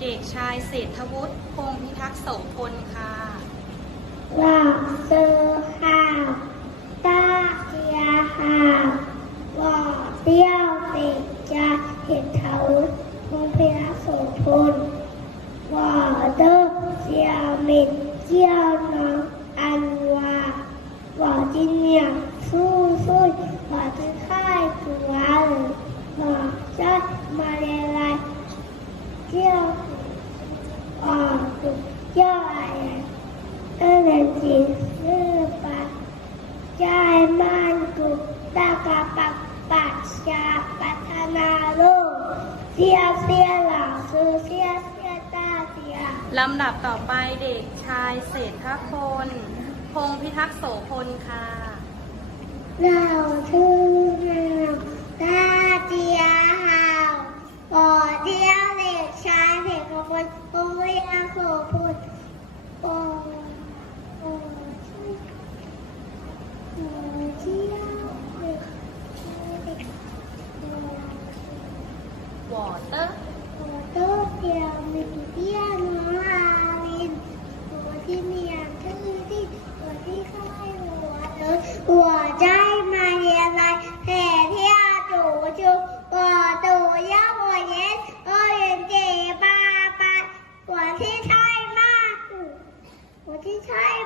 เด็กชายเศรษฐวุฒิพงพิทักษ์โสพลค่ะหลัเต้าตาเท้าบ่อเตี้ยวเด็กชายเศรษฐุศคงพิทักษ์โสพลหล่อเด้อเสียเม็ดเจียน้องอันวาหล่จริงเนี่ยสู้สู้หล่อจนค่ายตัว เที่ยวออกสุดยอดเออเรนจีซื้อปัดใจมันกุกตากาปักปัดชาพัฒนาโลกเสียเสียหล่าคือเสียเสียตาเสียลำดับต่อไปเด็กชายเศรษฐพล พงพิทักษ์โสพลค่ะเร นาอโอชื่อหนูด็กกวอเตอร์อยาวิหัวที่มีอัว่อที่หัาวหัหั ที่ใช่มาก我去猜。